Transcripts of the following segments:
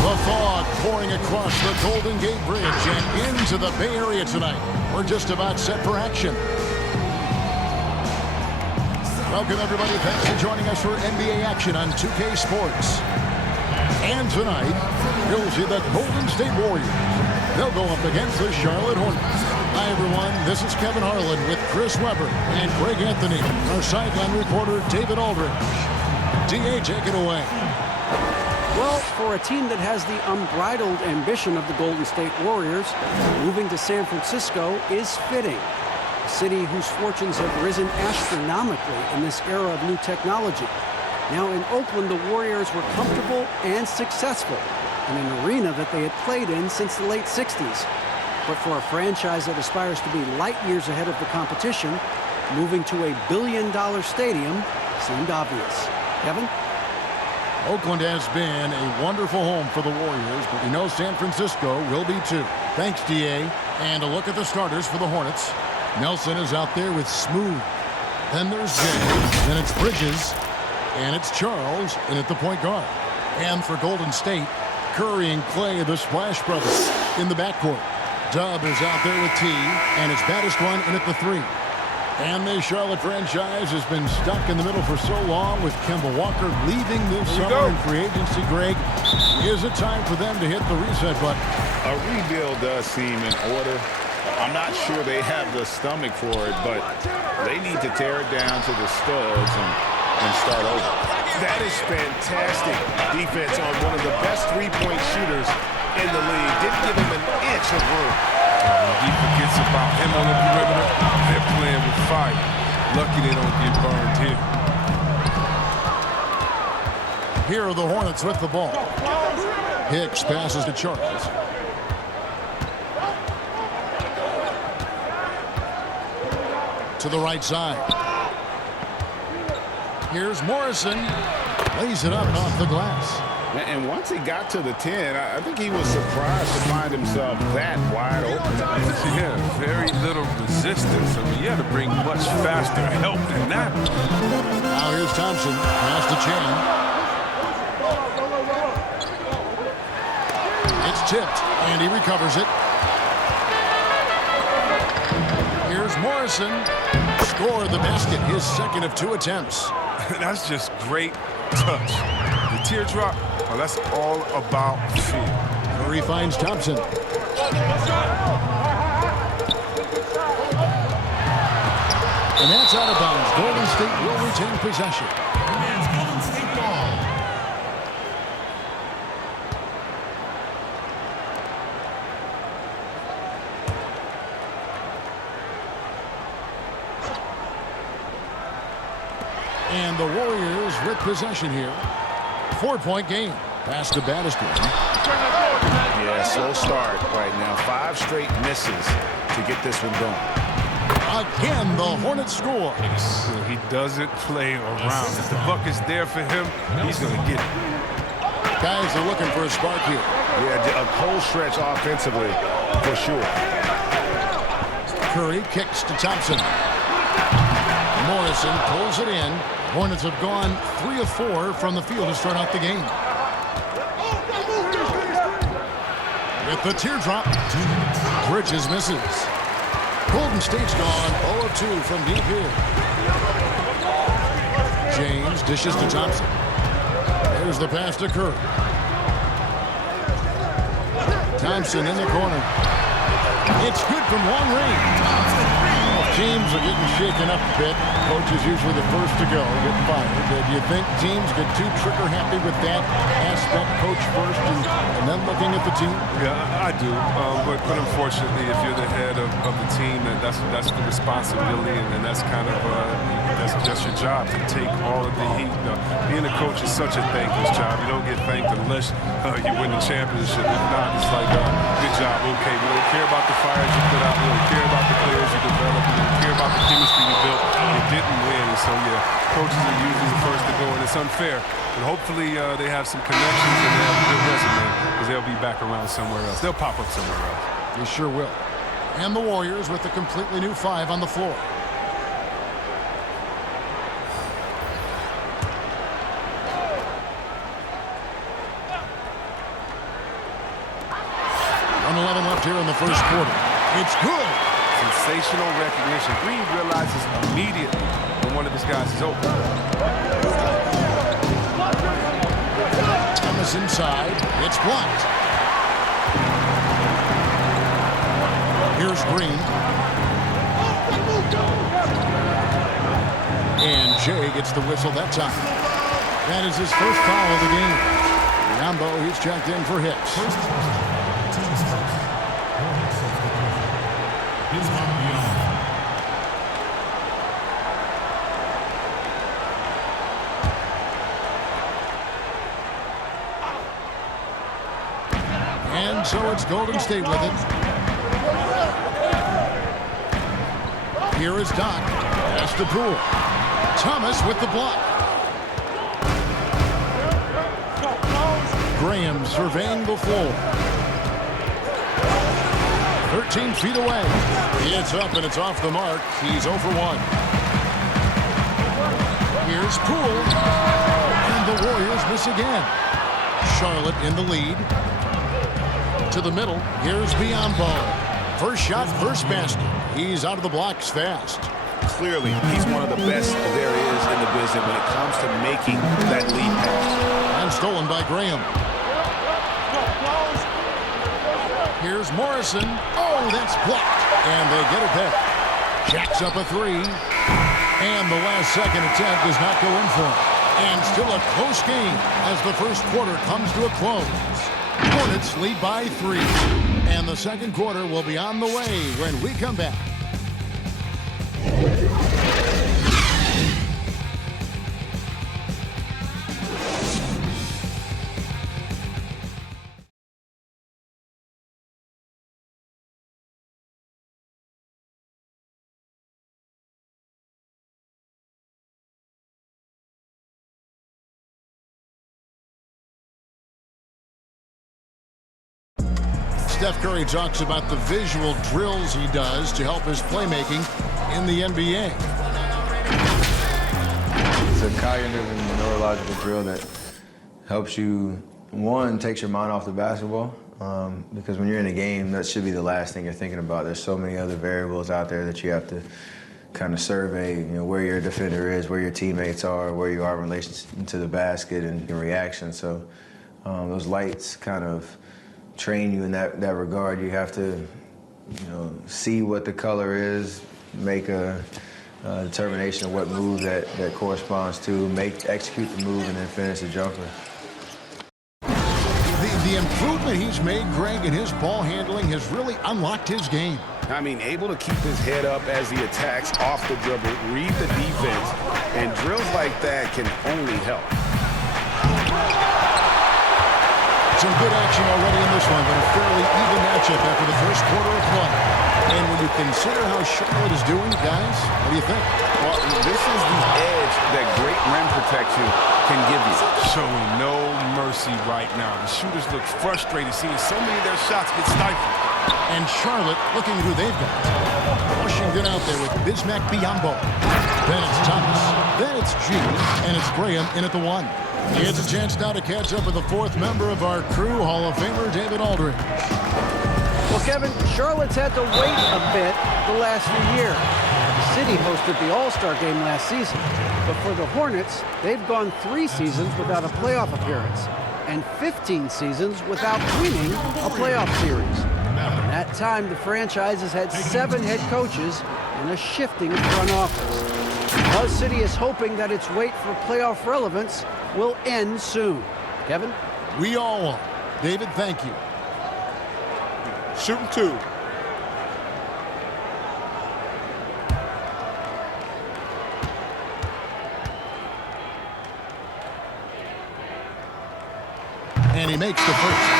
The fog pouring across the Golden Gate Bridge and into the Bay Area tonight. We're just about set for action. Welcome, everybody. Thanks for joining us for NBA action on 2K Sports. And tonight, you'll see the Golden State Warriors. They'll go up against the Charlotte Hornets. Hi, everyone. This is Kevin Harlan with Chris Webber and Greg Anthony. Our sideline reporter, David Aldridge. D.A., take it away. Well, for a team that has the unbridled ambition of the Golden State Warriors, moving to San Francisco is fitting. A city whose fortunes have risen astronomically in this era of new technology. Now in Oakland, the Warriors were comfortable and successful in an arena that they had played in since the late 60s. But for a franchise that aspires to be light years ahead of the competition, moving to a billion-dollar stadium seemed obvious. Kevin? Oakland has been a wonderful home for the Warriors, but we know San Francisco will be too. Thanks, D.A. And a look at the starters for the Hornets. Nelson is out there with Smooth. Then there's Jay. Then it's Bridges. And it's Charles in at the point guard. And for Golden State, Curry and Klay, the Splash Brothers, in the backcourt. Dub is out there with T. And it's baddest one in at the 3. And the Charlotte franchise has been stuck in the middle for so long with Kemba Walker leaving this summer in free agency. Greg, is it time for them to hit the reset button? A rebuild does seem in order. I'm not sure they have the stomach for it, but they need to tear it down to the studs and start over. That is fantastic defense on one of the best three-point shooters in the league. Didn't give him an inch of room. When he forgets about him on the perimeter, they're playing with fire. Lucky they don't get burned here. Here are the Hornets with the ball. Hicks passes to Charles. To the right side. Here's Morrison. Lays it up and off the glass. And once he got to the 10, I think he was surprised to find himself that wide open. Yeah, very little resistance. I mean, you had to bring much faster help than that. Now here's Thompson. Pass to Chan. It's tipped, and he recovers it. Here's Morrison. Scored the basket, his second of 2 attempts. That's just great touch. The teardrop, well, that's all about feel. Curry finds Thompson. And that's out of bounds. Golden State will retain possession. Golden State ball. And the Warriors with possession here. 4-point game. Pass to baddest one. Yeah, slow start right now. 5 straight misses to get this one going. Again, the Hornets score. He doesn't play around. If the buck is there for him, he's going to get it. Guys are looking for a spark here. Yeah, a cold stretch offensively, for sure. Curry kicks to Thompson. Morrison pulls it in. Hornets have gone 3 of 4 from the field to start out the game. With the teardrop, Bridges misses. Golden State's gone 0 of 2 from deep here. James dishes to Thompson. There's the pass to Curry. Thompson in the corner. It's good from long range. Teams are getting shaken up a bit. Coach is usually the first to go, get fired. Do you think teams get too trigger-happy with that aspect, coach first, and then looking at the team? Yeah, I do. But unfortunately, if you're the head of the team, that's the responsibility, and that's kind of that's just your job to take all of the heat. Being a coach is such a thankless job. You don't get thanked unless you win the championship. If not, it's like, good job, okay. We don't care about the fires you put out. We don't care about the players you develop. We don't care about the chemistry you built. You didn't win. So, yeah, coaches are usually the first to go, and it's unfair. And hopefully they have some connections and they have a good resume because they'll be back around somewhere else. They'll pop up somewhere else. They sure will. And the Warriors with a completely new 5 on the floor. left here in the first quarter. It's good. Sensational recognition. Green realizes immediately when one of his guys is open. Thomas inside. It's blocked. Here's Green. And Jay gets the whistle that time. That is his first foul of the game. Rambo, he's checked in for hits. And so it's Golden State with it. Here is Doc. Pass to Poole. Thomas with the block. Graham surveying the floor. 13 feet away. It's up and it's off the mark. He's 0 for 1. Here's Poole. And the Warriors miss again. Charlotte in the lead. To the middle. Here's Biyombo. First shot, first basket. He's out of the blocks fast. Clearly, he's one of the best there is in the business when it comes to making that lead pass. And stolen by Graham. Here's Morrison. Oh, that's blocked. And they get it back. Jacks up a three. And the last second attempt does not go in for him. And still a close game as the first quarter comes to a close. Hornets lead by 3. And the second quarter will be on the way when we come back. Steph Curry talks about the visual drills he does to help his playmaking in the NBA. It's a cognitive and neurological drill that helps you, one, takes your mind off the basketball, because when you're in a game, that should be the last thing you're thinking about. There's so many other variables out there that you have to kind of survey, where your defender is, where your teammates are, where you are in relation to the basket and your reaction. So those lights kind of train you in that regard. You have to, see what the color is, make a determination of what move that corresponds to, execute the move, and then finish the jumper. The improvement he's made, Greg, in his ball handling has really unlocked his game. I mean, able to keep his head up as he attacks off the dribble, read the defense, and drills like that can only help. Some good action already in this one, but a fairly even matchup after the first quarter of play. And when you consider how Charlotte is doing, guys, what do you think? Well, this is the edge that great rim protection can give you. Showing no mercy right now. The shooters look frustrated, seeing so many of their shots get stifled. And Charlotte looking at who they've got. Washington out there with Bismack Biyombo. Then it's Thomas. Then it's G. And it's Graham in at the 1. Here's a chance now to catch up with the fourth member of our crew, Hall of Famer David Aldridge. Well, Kevin, Charlotte's had to wait a bit the last few years. The city hosted the All-Star game last season. But for the Hornets, they've gone 3 seasons without a playoff appearance and 15 seasons without winning a playoff series. In that time, the franchise has had 7 head coaches and a shifting front office. Buzz City is hoping that its wait for playoff relevance will end soon. Kevin? We all are. David, thank you. Shooting 2. And he makes the first.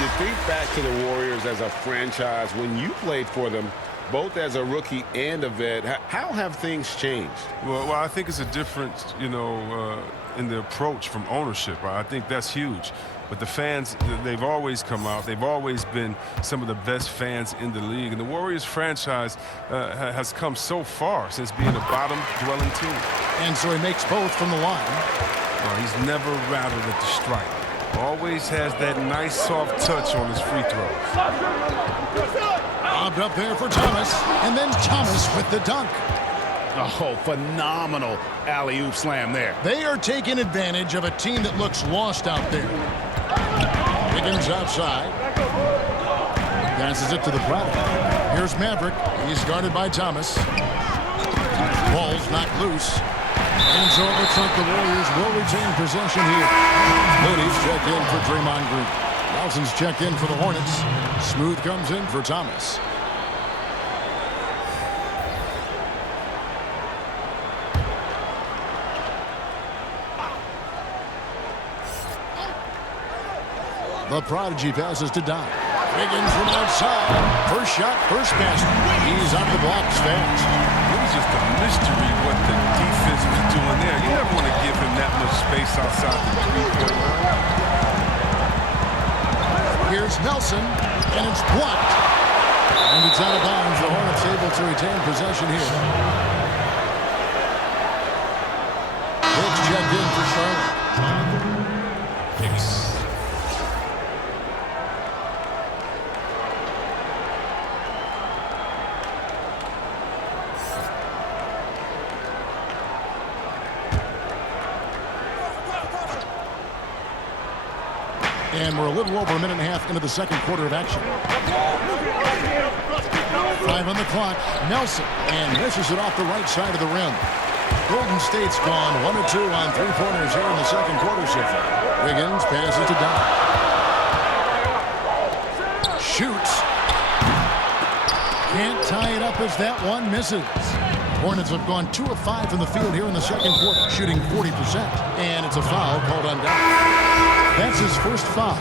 You think back to the Warriors as a franchise when you played for them, both as a rookie and a vet. How have things changed? Well, I think it's a difference, in the approach from ownership. Right? I think that's huge. But the fans, they've always come out. They've always been some of the best fans in the league. And the Warriors franchise has come so far since being a bottom-dwelling team. And so he makes both from the line. Well, he's never rattled at the stripe. Always has that nice soft touch on his free throws. Lobbed up there for Thomas, and then Thomas with the dunk. Oh, phenomenal alley-oop slam there. They are taking advantage of a team that looks lost out there. Wiggins outside. Passes it to the product. Here's Maverick. He's guarded by Thomas. Ball's knocked loose. And so it looks like the Warriors will retain possession here. Moody's checked in for Draymond Green. Nelson's checked in for the Hornets. Smooth comes in for Thomas. The prodigy passes to Don. Wiggins from outside. First shot, first basket. He's up the blocks fast. It was just a mystery what the defense was doing there. You never want to give him that much space outside the three-point line. Here's Nelson, and it's blocked. And it's out of bounds. The Hornets able to retain possession here. Hicks checked in for Charlotte. And we're a little over a minute and a half into the second quarter of action. 5 on the clock. Nelson, and misses it off the right side of the rim. Golden State's gone 1 of 2 on three-pointers here in the second quarter so far. Wiggins passes to Don. Shoots. Can't tie it up as that one misses. Hornets have gone 2 of 5 from the field here in the second quarter, shooting 40%. And it's a foul called on Don. That's his first foul.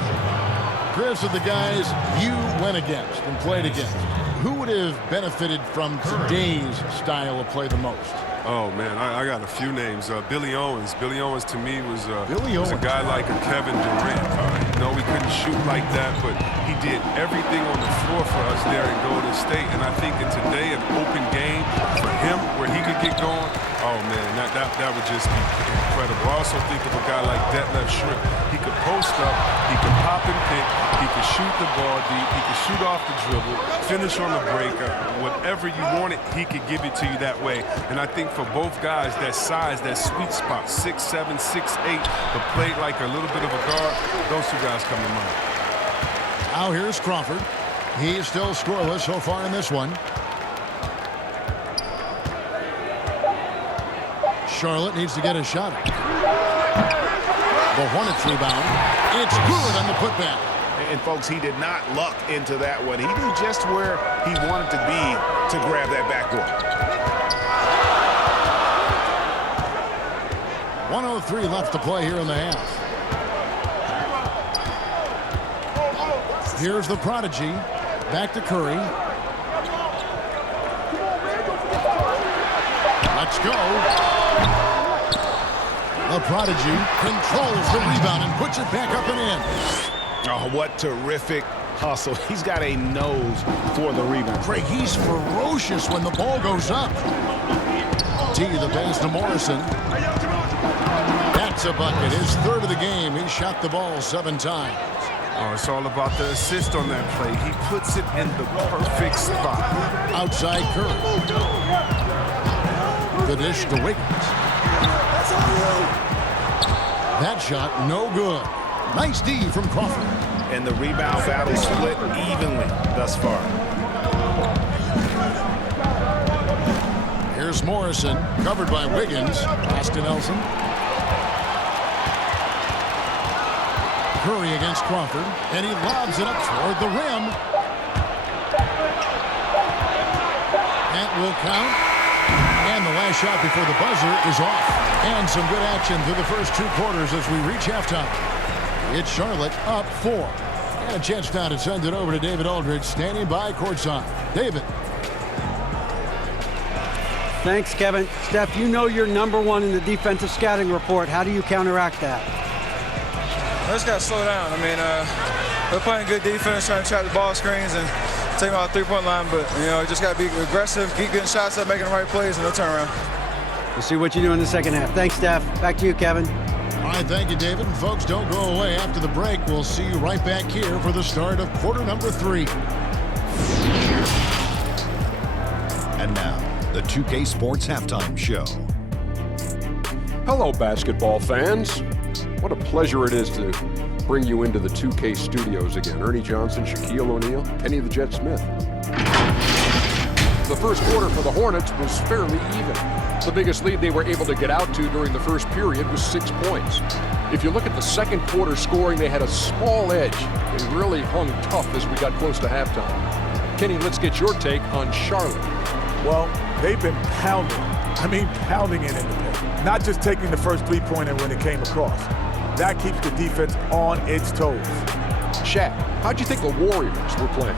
Chris, of the guys you went against and played against, who would have benefited from today's style of play the most? Oh, man, I got a few names. Billy Owens. Billy Owens, to me, was a guy like a Kevin Durant. No, we couldn't shoot like that, but he did everything on the floor for us there in Golden State. And I think in today, an open game for him where he could get going, oh, man, that would just be incredible. I also think of a guy like Detlef Shrimp. He could post up, he could pop and pick, he could shoot the ball deep, he could shoot off the dribble, finish on the break. Whatever you wanted, he could give it to you that way. And I think for both guys, that size, that sweet spot, 6'7", 6'8", but played like a little bit of a guard, those two guys come to mind. Now here's Crawford. He's still scoreless so far in this one. Charlotte needs to get a shot. The Hornets rebound. It's good on the putback. And, folks, he did not luck into that one. He knew just where he wanted to be to grab that backboard. 1:03 left to play here in the half. Here's the prodigy. Back to Curry. Let's go. The prodigy controls the rebound and puts it back up and in. Oh, what terrific hustle. He's got a nose for the rebound. Craig, he's ferocious when the ball goes up. T, the pass to Morrison. That's a bucket. His third of the game. He shot the ball 7 times. Oh, it's all about the assist on that play. He puts it in the perfect spot. Outside Curry. The dish to Wiggins. That shot, no good. Nice D from Crawford. And the rebound battle split evenly thus far. Here's Morrison, covered by Wiggins. Pass to Nelson. Curry against Crawford, and he lobs it up toward the rim. That will count. And the last shot before the buzzer is off. And some good action through the first 2 quarters as we reach halftime. It's Charlotte up 4. And a chance now to send it over to David Aldridge, standing by courtside. David. Thanks, Kevin. Steph, you know you're #1 in the defensive scouting report. How do you counteract that? I just got to slow down. I mean, we're playing good defense, trying to trap the ball screens and take them out the three-point line. But, you know, just got to be aggressive, keep getting shots up, making the right plays, and no turnaround. We'll see what you do in the second half. Thanks, Steph. Back to you, Kevin. All right, thank you, David. And folks, don't go away. After the break, we'll see you right back here for the start of quarter number 3. And now, the 2K Sports Halftime Show. Hello, basketball fans. What a pleasure it is to bring you into the 2K studios again. Ernie Johnson, Shaquille O'Neal, Kenny the Jet Smith. The first quarter for the Hornets was fairly even. The biggest lead they were able to get out to during the first period was 6 points. If you look at the second quarter scoring, they had a small edge. They really hung tough as we got close to halftime. Kenny, let's get your take on Charlotte. Well, they've been pounding. I mean, pounding it in the paint. Not just taking the first three-pointer when it came across. That keeps the defense on its toes. Shaq, how'd you think the Warriors were playing?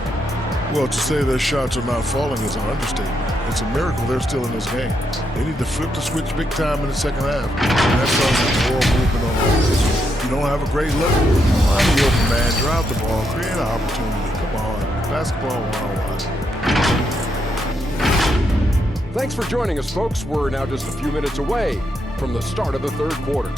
Well, to say their shots are not falling is an understatement. It's a miracle they're still in this game. They need to flip the switch big time in the second half. And that starts with ball movement on offense. You don't have a great look. Find the open man, drive the ball, create an opportunity. Come on, basketball 101. Thanks for joining us, folks. We're now just a few minutes away from the start of the third quarter.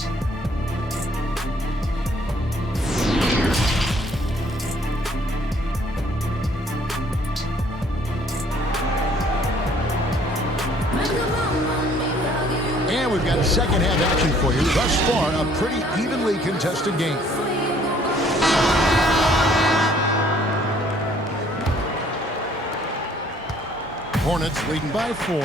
And we've got a second half action for you. Thus far, a pretty evenly contested game. Hornets leading by 4.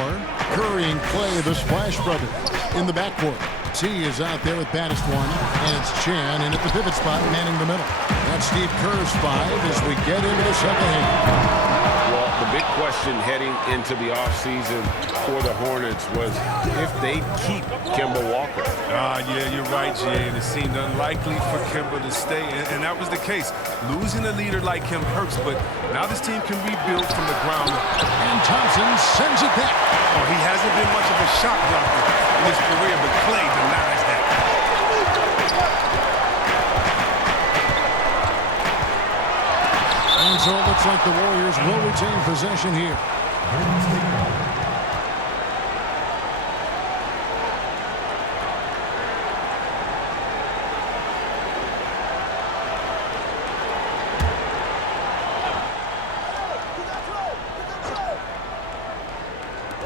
Curry and Klay, the Splash Brothers, in the backcourt. T is out there with baddest one, and it's Chan in at the pivot spot, manning the middle. That's Steve Kerr's 5 as we get into the second half. Well, the big question heading into the offseason for the Hornets was if they keep Kemba Walker. Yeah, you're right, Jay. And it seemed unlikely for Kemba to stay, and that was the case. Losing a leader like him hurts, but now this team can rebuild from the ground up. And Thompson sends it back. Oh, he hasn't been much of a shot blocker in his career, but Klay denies that. And so it looks like the Warriors will retain possession here.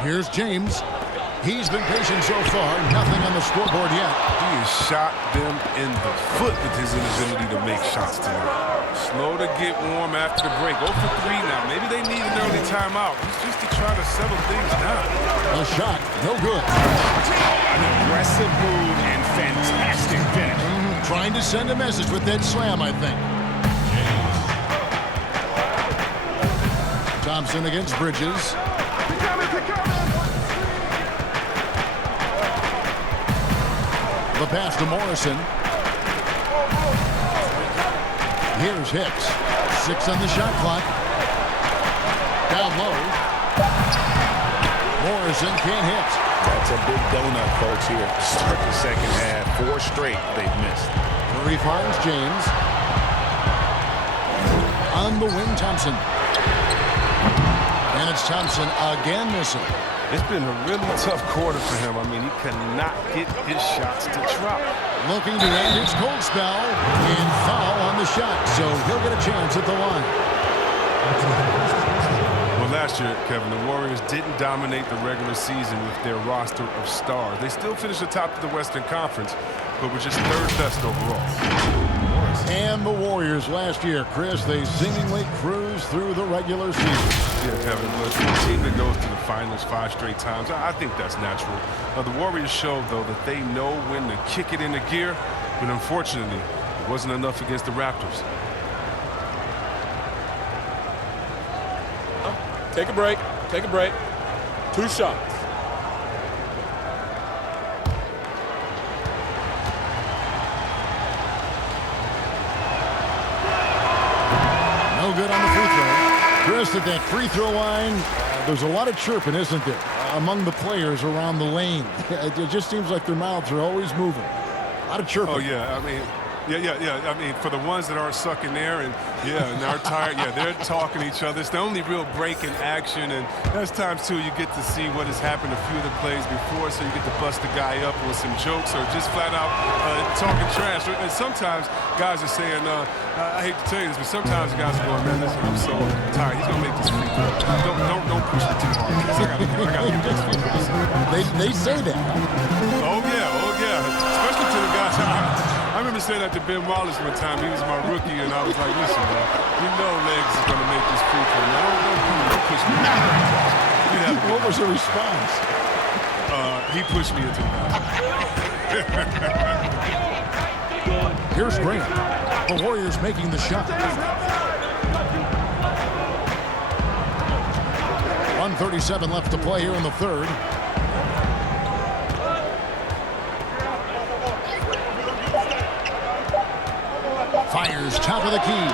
Here's James. He's been patient so far. Nothing on the scoreboard yet. He has shot them in the foot with his inability to make shots tonight. Slow to get warm after the break. 0 for 3 now. Maybe they need an early timeout. It's just to try to settle things down. A shot. No good. An aggressive move and fantastic finish. Trying to send a message with that slam, I think. Thompson against Bridges. The pass to Morrison. Here's Hicks. 6 on the shot clock. Down low. Morrison can't hit. That's a big donut, folks, here. Start the second half. 4 straight they've missed. Curry finds James. On the wing, Thompson. And it's Thompson again missing. It's been a really tough quarter for him. I mean, he cannot get his shots to drop. Looking to end his cold spell and foul on the shot, so he'll get a chance at the line. Well, last year, Kevin, the Warriors didn't dominate the regular season with their roster of stars. They still finished atop of the Western Conference, but were just 3rd best overall. And the Warriors last year, Chris, they seemingly cruised through the regular season. Yeah, Kevin, but for a team that goes to the finals 5 straight times, I think that's natural. The Warriors showed, though, that they know when to kick it into gear, but unfortunately, it wasn't enough against the Raptors. Take a break. Take a break. 2 shots. No good on the free throw. Chris, at that free throw line, there's a lot of chirping, isn't there, among the players around the lane. It just seems like their mouths are always moving. A lot of chirping. Oh, yeah. I mean, Yeah. I mean, for the ones that aren't sucking there and they're tired, they're talking to each other. It's the only real break in action, and there's times, too, you get to see what has happened a few of the plays before, so you get to bust the guy up with some jokes or just flat out talking trash. And sometimes guys are saying, I hate to tell you this, but sometimes guys are going, man, listen, I'm so tired. He's going to make this free throw. Don't push me too hard. I got to get this free throw. They say that. Oh, yeah. Especially to the guys. I remember saying that to Ben Wallace one time. He was my rookie, and I was like, listen, man, you know Legs is going to make this free throw. Don't push me. What was the response? He pushed me into the basket. Here's Grant. The Warriors making the shot. 1:37 left to play here in the third. Fires top of the key.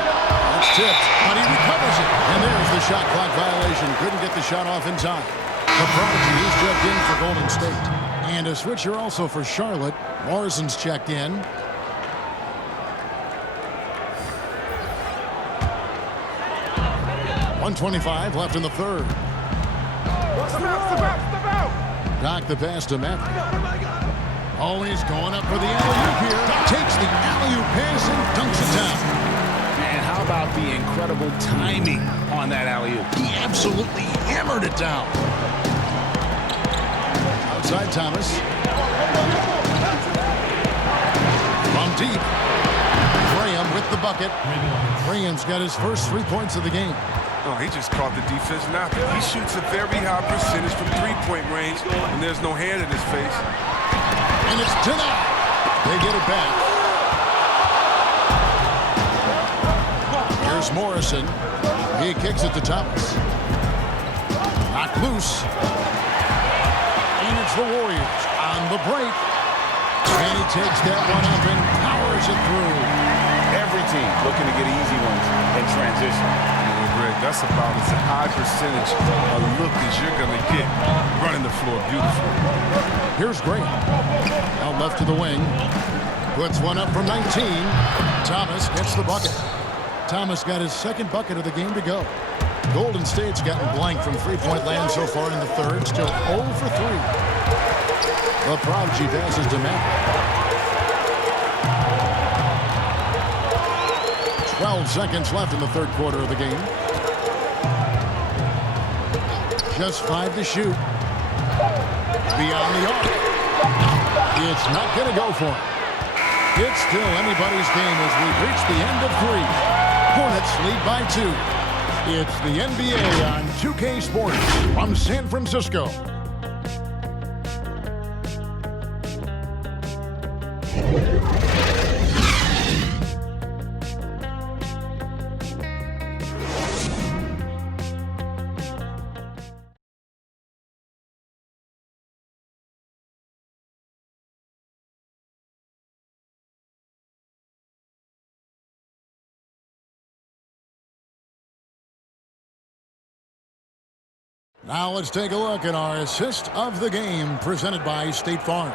It's tipped, but he recovers it. And there's the shot clock violation. Couldn't get the shot off in time. The Prodigy is checked in for Golden State. And a switcher also for Charlotte. Morrison's checked in. .125 left in the third. Knock the pass to Maverick. Oh, he's going up for the alley-oop here. Takes the alley-oop pass and dunks it down. And how about the incredible timing on that alley-oop? He absolutely hammered it down. Outside Thomas. From deep. Graham with the bucket. Graham's got his first 3 points of the game. Oh, he just caught the defense napping. He shoots a very high percentage from three-point range, and there's no hand in his face. And it's denied. They get it back. Here's Morrison. He kicks it to Thompson. Knocked loose. And it's the Warriors on the break. And he takes that one up and powers it through. Every team looking to get easy ones in transition. Greg, that's about as high percentage a look as you're going to get running the floor beautifully. Here's Graham. Out left to the wing. Puts one up from 19. Thomas gets the bucket. Thomas got his second bucket of the game to go. Golden State's gotten blank from three-point land so far in the third. Still 0 for 3. The Prodigy passes to Maverick. 12 seconds left in the third quarter of the game. Just 5 to shoot. Beyond the arc. It's not going to go for him. It's still anybody's game as we've reached the end of 3. Hornets lead by 2. It's the NBA on 2K Sports from San Francisco. Now let's take a look at our assist of the game presented by State Farm.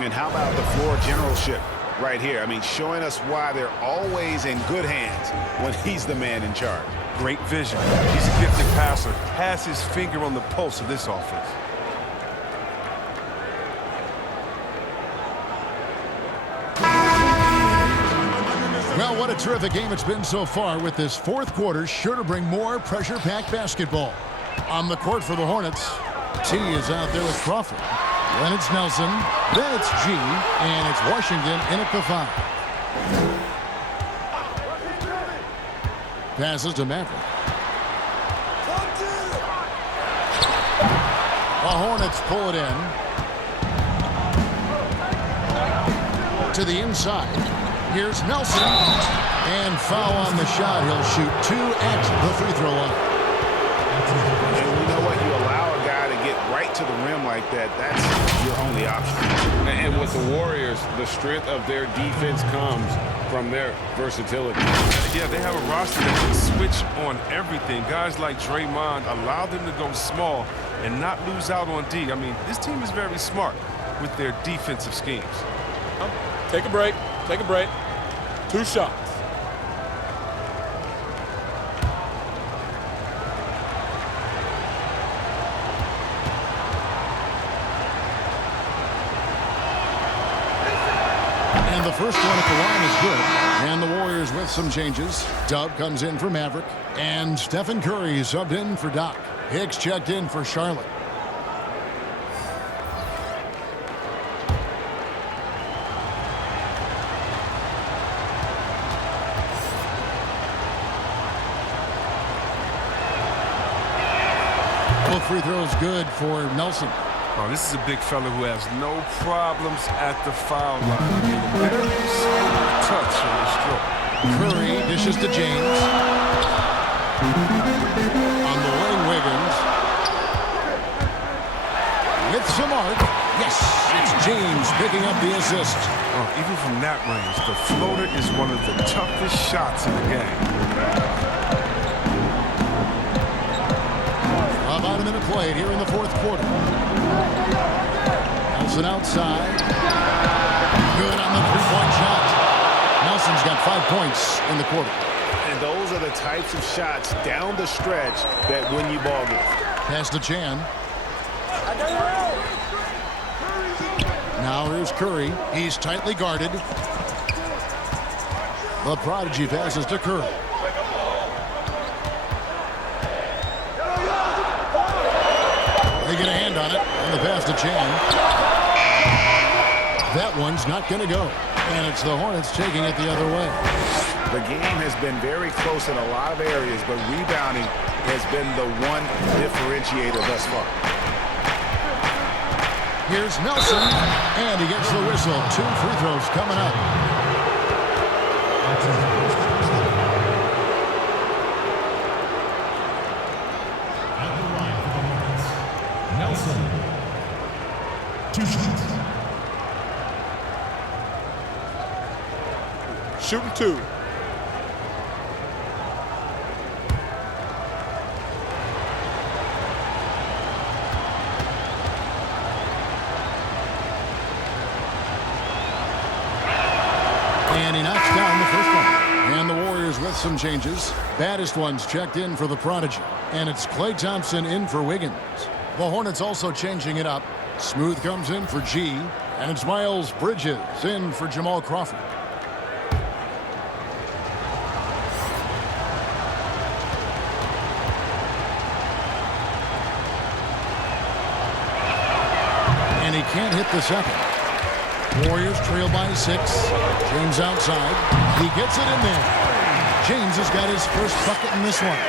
And how about the floor generalship right here? I mean, showing us why they're always in good hands when he's the man in charge. Great vision. He's a gifted passer. Has his finger on the pulse of this offense. Well, what a terrific game it's been so far, with this fourth quarter sure to bring more pressure-packed basketball. On the court for the Hornets, T is out there with Crawford. Then it's Nelson, then it's G, and it's Washington in at the 5. Passes to Maverick. The Hornets pull it in. To the inside. Here's Nelson. And foul on the shot. He'll shoot 2 at the free throw line. And you know what? You allow a guy to get right to the rim like that, that's your only option. And with the Warriors, the strength of their defense comes from their versatility. Yeah, they have a roster that can switch on everything. Guys like Draymond allow them to go small and not lose out on D. I mean, this team is very smart with their defensive schemes. Take a break. Take a break. 2 shots. And the first one at the line is good. And the Warriors with some changes. Dub comes in for Maverick. And Stephen Curry subbed in for Doc. Hicks checked in for Charlotte. Both free throws good for Nelson. Oh, this is a big fella who has no problems at the foul line. Very smooth touch on the stroke. Curry dishes to James. On the wing, Wiggins. With some arc. Yes, it's James picking up the assist. Oh, even from that range, the floater is one of the toughest shots in the game. About a minute played here in the fourth quarter. Nelson outside. Good on the three-point shot. Nelson's got 5 points in the quarter. And those are the types of shots down the stretch that win you ball games. Pass to Chan. Now here's Curry. He's tightly guarded. The prodigy passes to Curry. They get a hand on it, and the pass to Chan. That one's not going to go, and it's the Hornets taking it the other way. The game has been very close in a lot of areas, but rebounding has been the one differentiator thus far. Here's Nelson, and he gets the whistle. 2 free throws coming up. Shooting 2. And he knocks down the first one. And the Warriors with some changes. Baddest ones checked in for the prodigy. And it's Klay Thompson in for Wiggins. The Hornets also changing it up. Smooth comes in for G. And it's Miles Bridges in for Jamal Crawford. And he can't hit the second. Warriors trail by 6. James outside. He gets it in there. James has got his first bucket in this one.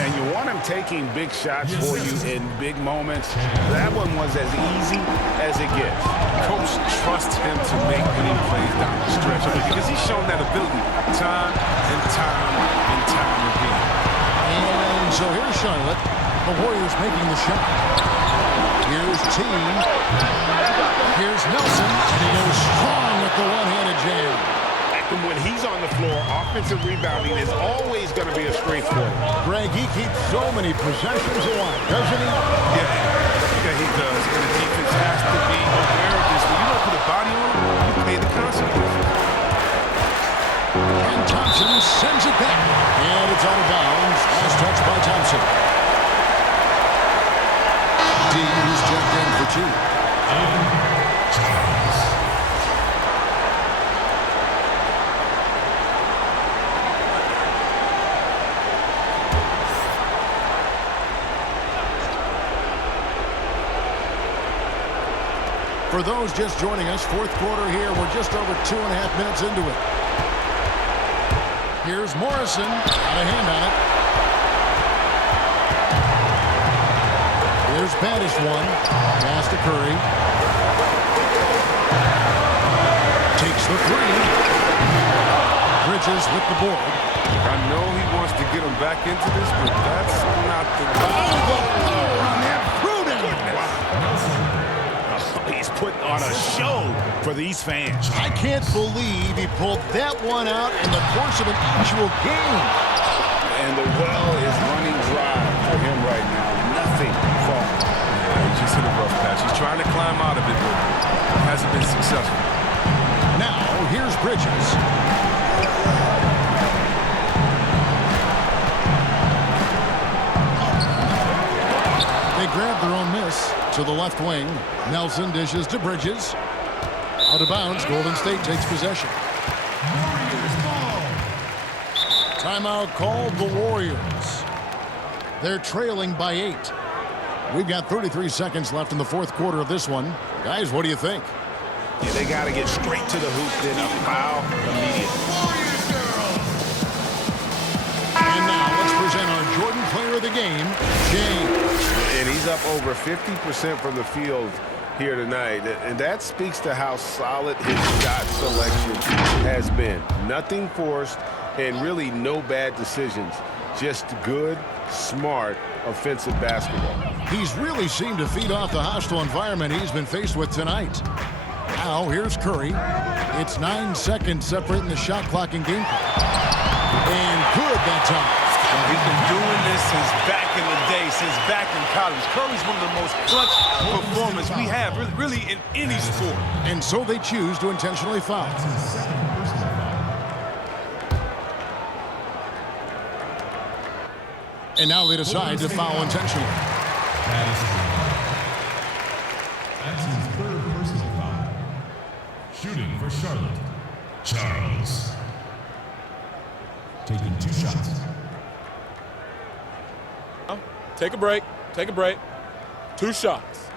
And you want him taking big shots for you in big moments. That one was as easy as it gets. Coach trusts him to make winning plays down the stretch because he's shown that ability time and time and time again. And so here's Charlotte. The Warriors making the shot. Here's T. Here's Nelson. And he goes strong with the one-handed jam. And when he's on the floor, offensive rebounding is always going to be a strength for him. Greg, he keeps so many possessions alive, doesn't he? Yeah, he does. And the defense has to be aware of this. When you don't put a body on it, you pay the consequences. And Thompson sends it back. And it's out of bounds. Last touch by Thompson. D, who's checked in for 2. For those just joining us, fourth quarter here. We're just over 2.5 minutes into it. Here's Morrison. Got a hand on it. Here's baddest one. Pass to Curry. Takes the 3. Bridges with the board. I know he wants to get him back into this, but that's not the on that prudent. He's put on a show for these fans. I can't believe he pulled that one out in the course of an actual game. And the well is running dry for him right now. Nothing falling. Yeah, he just hit a rough patch. He's trying to climb out of it, but hasn't been successful. Now, here's Bridges. pass to the left wing. Nelson dishes to Bridges. Out of bounds. Golden State takes possession. Timeout called the Warriors. They're trailing by 8. We've got 33 seconds left in the fourth quarter of this one. Guys, what do you think? Yeah, they got to get straight to the hoop, then a foul immediately. And now let's present our Jordan Player of the Game, James. And he's up over 50% from the field here tonight. And that speaks to how solid his shot selection has been. Nothing forced and really no bad decisions. Just good, smart, offensive basketball. He's really seemed to feed off the hostile environment he's been faced with tonight. Now, here's Curry. It's 9 seconds separating the shot clock and game clock. And good that time. Well, he's been doing this since back in the day, since back in college. Curry's one of the most clutch performers we have, really in any sport. And so they choose to intentionally foul. And now they decide to foul intentionally. That's his third personal foul. Shooting for Charlotte, Charles. Taking 2 shots. Take a break. Take a break. 2 shots.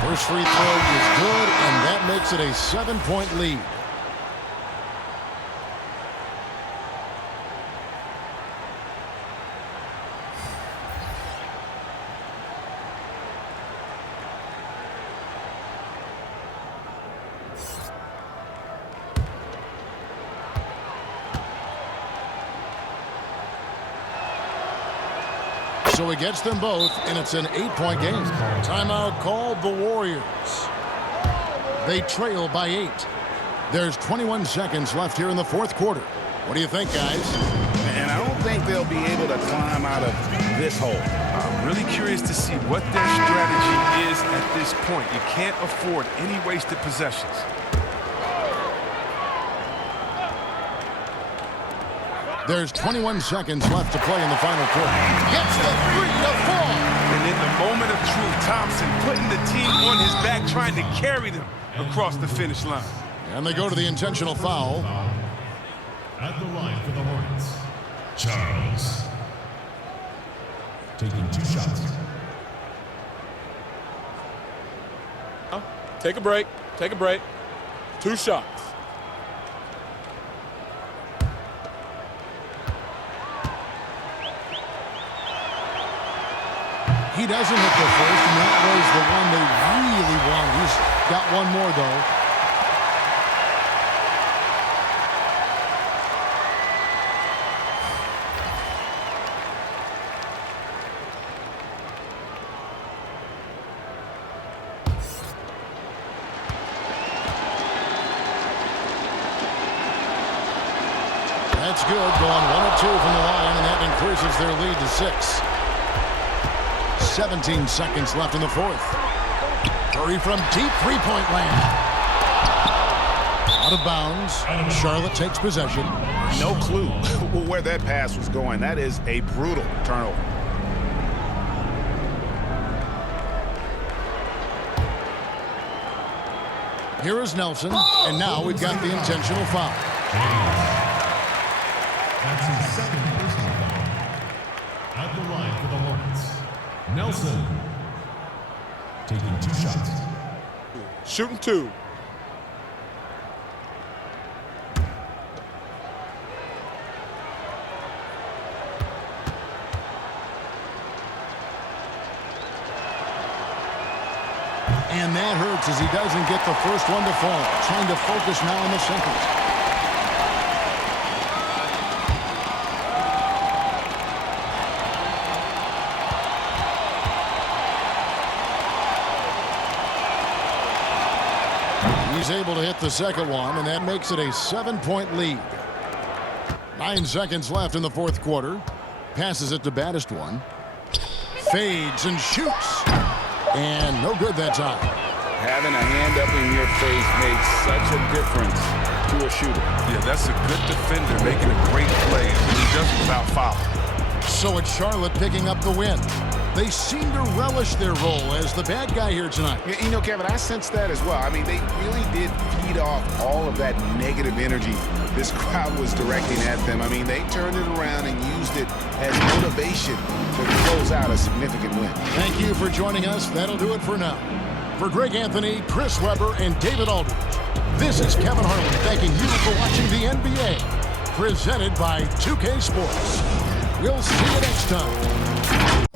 First free throw is good, and that makes it a 7-point lead. So he gets them both, and it's an 8-point game. Timeout called the Warriors. They trail by 8. There's 21 seconds left here in the fourth quarter. What do you think, guys? And I don't think they'll be able to climb out of this hole. I'm really curious to see what their strategy is at this point. You can't afford any wasted possessions. There's 21 seconds left to play in the final quarter. Gets the 3 to fall. And in the moment of truth, Thompson putting the team on his back, trying to carry them across the finish line. And they go to the intentional foul. At the line for the Hornets, Charles. Taking 2 shots. Take a break. Take a break. 2 shots. He doesn't hit the first, and that was the one they really wanted. He's got one more, though. That's good, going 1 of 2 from the line, and that increases their lead to 6. 17 seconds left in the fourth. Curry from deep three-point land. Out of bounds. Charlotte takes possession. No clue where that pass was going. That is a brutal turnover. Here is Nelson, and now we've got the intentional foul. That's his second personal foul. At the line for the Hornets, Nelson. Taking 2 shots. Shooting 2. And that hurts as he doesn't get the first one to fall. Trying to focus now on the second. He's able to hit the second one, and that makes it a 7-point lead. 9 seconds left in the fourth quarter. Passes it to baddest one. Fades and shoots. And no good that time. Having a hand up in your face makes such a difference to a shooter. Yeah, that's a good defender making a great play. He does it without foul. So it's Charlotte picking up the win. They seem to relish their role as the bad guy here tonight. You know, Kevin, I sense that as well. I mean, they really did feed off all of that negative energy this crowd was directing at them. I mean, they turned it around and used it as motivation to close out a significant win. Thank you for joining us. That'll do it for now. For Greg Anthony, Chris Webber, and David Aldridge, this is Kevin Harlan thanking you for watching the NBA, presented by 2K Sports. We'll see you next time.